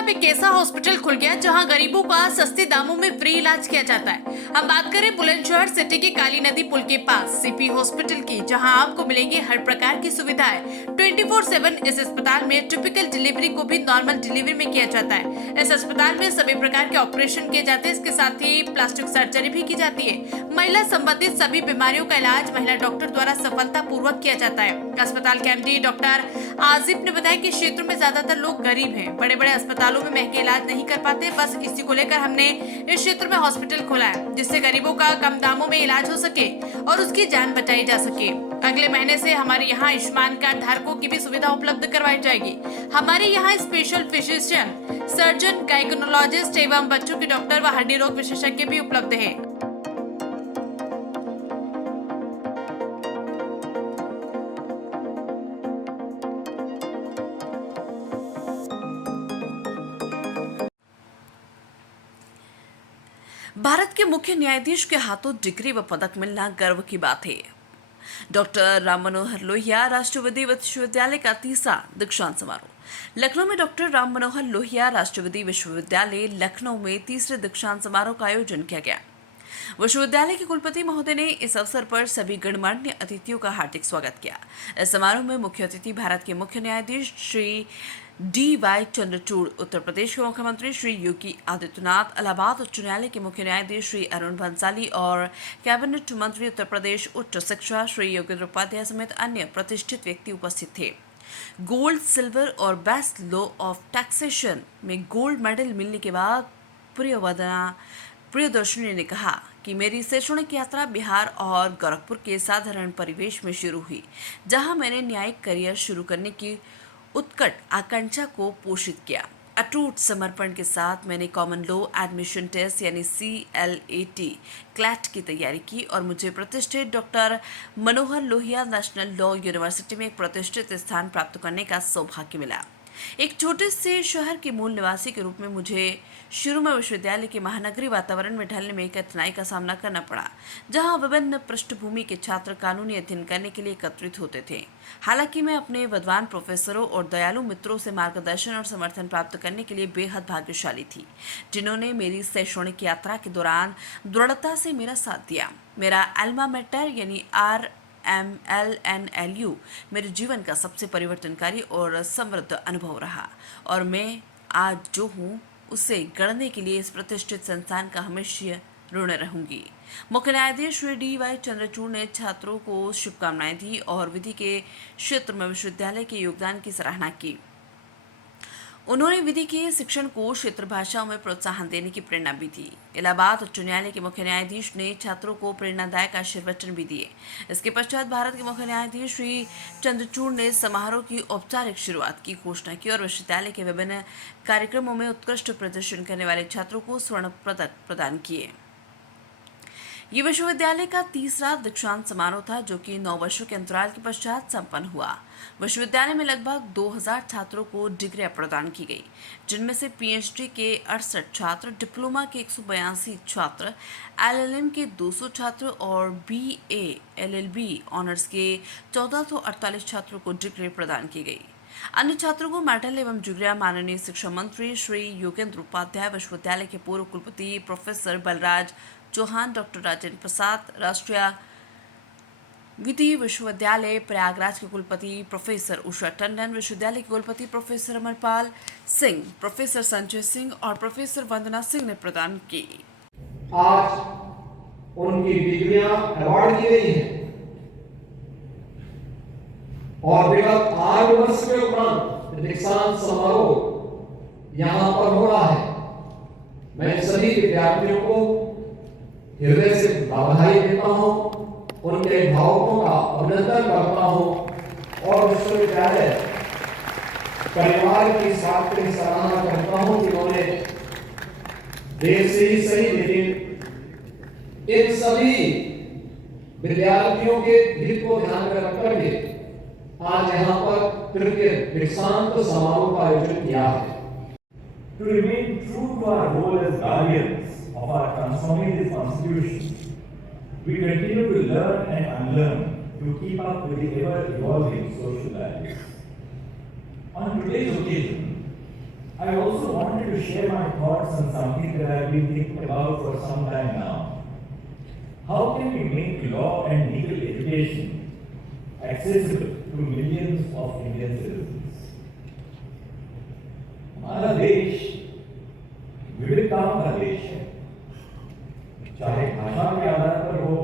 अब एक ऐसा हॉस्पिटल खुल गया जहां गरीबों का सस्ते दामों में फ्री इलाज किया जाता है। हम बात करें बुलंदशहर सिटी के काली नदी पुल के पास सीपी हॉस्पिटल की, जहां आपको मिलेंगी हर प्रकार की सुविधाएं 24/7। इस अस्पताल में टिपिकल डिलीवरी को भी नॉर्मल डिलीवरी में किया जाता है। इस अस्पताल में सभी प्रकार के ऑपरेशन किए जाते हैं। इसके साथ ही प्लास्टिक सर्जरी भी की जाती है। महिला संबंधित सभी बीमारियों का इलाज महिला डॉक्टर द्वारा सफलता पूर्वक किया जाता है। अस्पताल के एमडी डॉक्टर आजिफ ने बताया कि क्षेत्र में ज्यादातर लोग गरीब हैं, बड़े बड़े अस्पतालों में महंगे इलाज नहीं कर पाते। बस इसी को लेकर हमने इस क्षेत्र में हॉस्पिटल खोला है, जिससे गरीबों का कम दामों में इलाज हो सके और उसकी जान बचाई जा सके। अगले महीने से हमारे यहाँ आयुष्मान कार्ड धारकों की भी सुविधा उपलब्ध करवाई जाएगी। हमारे यहाँ स्पेशल फिजिशियन, सर्जन, गायकोनोलॉजिस्ट एवं बच्चों के डॉक्टर व हड्डी रोग विशेषज्ञ भी उपलब्ध है। भारत के मुख्य न्यायाधीश के हाथों डिग्री व पदक मिलना गर्व की बात है। डॉक्टर राम मनोहर लोहिया राष्ट्रवादी विश्वविद्यालय का तीसरा दीक्षांत समारोह। लखनऊ में डॉक्टर राम मनोहर लोहिया राष्ट्रवादी विश्वविद्यालय लखनऊ में तीसरे दीक्षांत समारोह का आयोजन किया गया। विश्वविद्यालय के कुलपति महोदय ने इस अवसर पर सभी गणमान्य अतिथियों का हार्दिक स्वागत किया। इस समारोह में मुख्य अतिथि भारत के मुख्य न्यायाधीश श्री DY चंद्रचूड़, उत्तर प्रदेश के मुख्यमंत्री श्री योगी आदित्यनाथ, इलाहाबाद उच्च न्यायालय के मुख्य न्यायाधीश श्री अरुण भंसाली और कैबिनेट मंत्री उत्तर प्रदेश उच्च शिक्षा श्री योगेंद्र उपाध्याय समेत अन्य प्रतिष्ठित व्यक्ति उपस्थित थे। गोल्ड, सिल्वर और बेस्ट लॉ ऑफ टैक्सेशन में गोल्ड मेडल मिलने के बाद प्रियदर्शनी ने कहा कि मेरी शैक्षणिक यात्रा बिहार और गोरखपुर के साधारण परिवेश में शुरू हुई, जहां मैंने न्यायिक करियर शुरू करने की उत्कट आकांक्षा को पोषित किया। अटूट समर्पण के साथ मैंने कॉमन लॉ एडमिशन टेस्ट यानी CLAT क्लैट की तैयारी की और मुझे प्रतिष्ठित doctor Manohar Lohia national law university में एक प्रतिष्ठित स्थान प्राप्त करने का सौभाग्य मिला। एक छोटे से शहर के मूल निवासी के रूप में मुझे शुरू में विश्वविद्यालय के महानगरीय वातावरण में ढलने में कठिनाई का सामना करना पड़ा, जहां विभिन्न पृष्ठभूमि के छात्र कानूनी अध्ययन करने के लिए एकत्रित होते थे। हालांकि मैं अपने विद्वान प्रोफेसरों और दयालु मित्रों से मार्गदर्शन और समर्थन प्राप्त करने के लिए बेहद भाग्यशाली थी, जिन्होंने मेरी शैक्षणिक यात्रा के दौरान दृढ़ता से मेरा साथ दिया। मेरा अल्मा मैटर यानी RMLNLU मेरे जीवन का सबसे परिवर्तनकारी और समृद्ध अनुभव रहा और मैं आज जो हूँ उसे गढ़ने के लिए इस प्रतिष्ठित संस्थान का हमेशा ऋणी रहूंगी। मुख्य न्यायाधीश श्री DY चंद्रचूड़ ने छात्रों को शुभकामनाएं दी और विधि के क्षेत्र में विश्वविद्यालय के योगदान की सराहना की। उन्होंने विधि के शिक्षण को क्षेत्र भाषाओं में प्रोत्साहन देने की प्रेरणा भी दी। इलाहाबाद उच्च न्यायालय के मुख्य न्यायाधीश ने छात्रों को प्रेरणादायक आशीर्वचन भी दिए। इसके पश्चात भारत के मुख्य न्यायाधीश श्री चंद्रचूड़ ने समारोह की औपचारिक शुरुआत की घोषणा की और विश्वविद्यालय के विभिन्न कार्यक्रमों में उत्कृष्ट प्रदर्शन करने वाले छात्रों को स्वर्ण पदक प्रदान किए। ये विश्वविद्यालय का तीसरा दीक्षांत समारोह था, जो कि 9 वर्षों के अंतराल के पश्चात संपन्न हुआ। विश्वविद्यालय में लगभग 2000 छात्रों को डिग्रियां प्रदान की गई, जिनमें से PhD के 68 छात्र, डिप्लोमा के 182 छात्र, LLM के 200 छात्र और BA LLB ऑनर्स के 1448 छात्रों को डिग्री प्रदान की गई। अन्य छात्रों को मेडल एवं डिग्रियां माननीय शिक्षा मंत्री श्री योगेंद्र उपाध्याय, विश्वविद्यालय के पूर्व कुलपति प्रोफेसर बलराज चौहान, डॉक्टर राजेंद्र प्रसाद, राष्ट्रीय विधि विश्वविद्यालय प्रयागराज के कुलपति प्रोफेसर उषा टंडन, विश्वविद्यालय के कुलपति प्रोफेसर अमरपाल सिंह, प्रोफेसर संजय सिंह और प्रोफेसर वंदना सिंह ने प्रदान की। आज उनकी डिग्रियां अवार्ड की गई हैं और विगत 8 वर्ष के उपरांत दीक्षांत समारोह यहां पर हो रहा है। मैं सभी विद्यार्थियों को हृदय से बधाई देता हूं, उनके भावों का अभिनंदन करता हूं और विश्वविद्यालय परिवार की साथ की सराहना करता हूं कि उन्होंने देर से ही सही लेकिन इन सभी विद्यार्थियों के हित को ध्यान में रखकर के आज यहाँ पर तृतीय दीक्षांत समारोह का आयोजन किया है। To remain true to our role as guardians of our transformative constitution, we continue to learn and unlearn to keep up with the ever-evolving social values. On today's occasion, I also wanted to share my thoughts on something that I've been thinking about for some time now. How can we make law and legal education accessible to millions of Indian citizens? हमारा देश विविधताओं का देश है, चाहे भाषा के आधार पर हो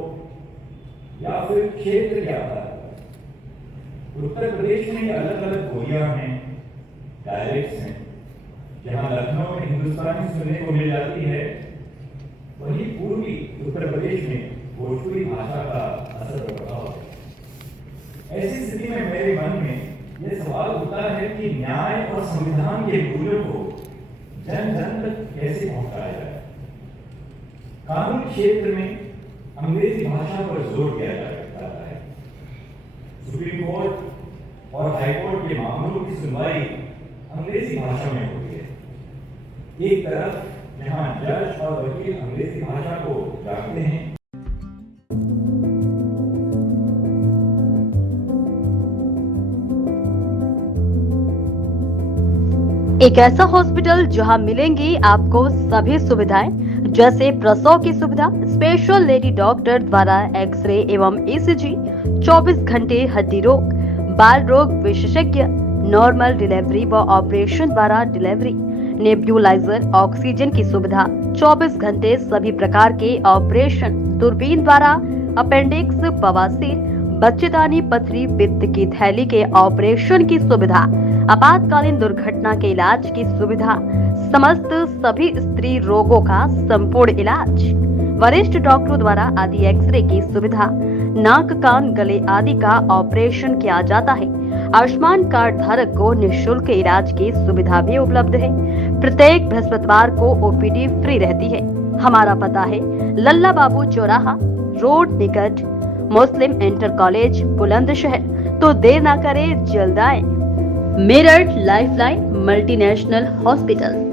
या फिर क्षेत्र के आधार पर। उत्तर प्रदेश में अलग अलग बोलियां हैं, डायलेक्ट्स हैं। जहां लखनऊ में हिंदुस्तानी सुनने को मिल जाती है, वहीं पूर्वी उत्तर प्रदेश में भोजपुरी भाषा का असर प्रभाव है। ऐसी स्थिति में मेरे मन में यह सवाल उठता है कि न्याय और संविधान के मूल्यों को जन जन तक कैसे पहुंचाया जाए। कानून क्षेत्र में अंग्रेजी भाषा पर जोर दिया जाता है। सुप्रीम कोर्ट और हाई कोर्ट के मामलों की सुनवाई अंग्रेजी भाषा में होती है। एक तरफ जहां जज और वकील अंग्रेजी भाषा को जानते हैं, एक ऐसा हॉस्पिटल जहां मिलेंगी आपको सभी सुविधाएं, जैसे प्रसव की सुविधा, स्पेशल लेडी डॉक्टर द्वारा एक्सरे एवं ईसीजी, 24 घंटे हड्डी रोग, बाल रोग विशेषज्ञ, नॉर्मल डिलीवरी व ऑपरेशन द्वारा डिलीवरी, नेब्यूलाइजर ऑक्सीजन की सुविधा, 24 घंटे सभी प्रकार के ऑपरेशन, दूरबीन द्वारा अपेंडिक्स, बवासीर, बच्चेदानी, पथरी, पित्त की थैली के ऑपरेशन की सुविधा, आपातकालीन दुर्घटना के इलाज की सुविधा, समस्त सभी स्त्री रोगों का संपूर्ण इलाज, वरिष्ठ डॉक्टरों द्वारा आदि एक्सरे की सुविधा, नाक, कान, गले आदि का ऑपरेशन किया जाता है। आयुष्मान कार्ड धारक को निःशुल्क इलाज की सुविधा भी उपलब्ध है। प्रत्येक बृहस्पतिवार को ओपीडी फ्री रहती है। हमारा पता है लल्ला बाबू चौराहा रोड निकट मुस्लिम इंटर कॉलेज, बुलंदशहर। तो देर ना करें, जल्द आए। Meerut lifeline multinational hospital.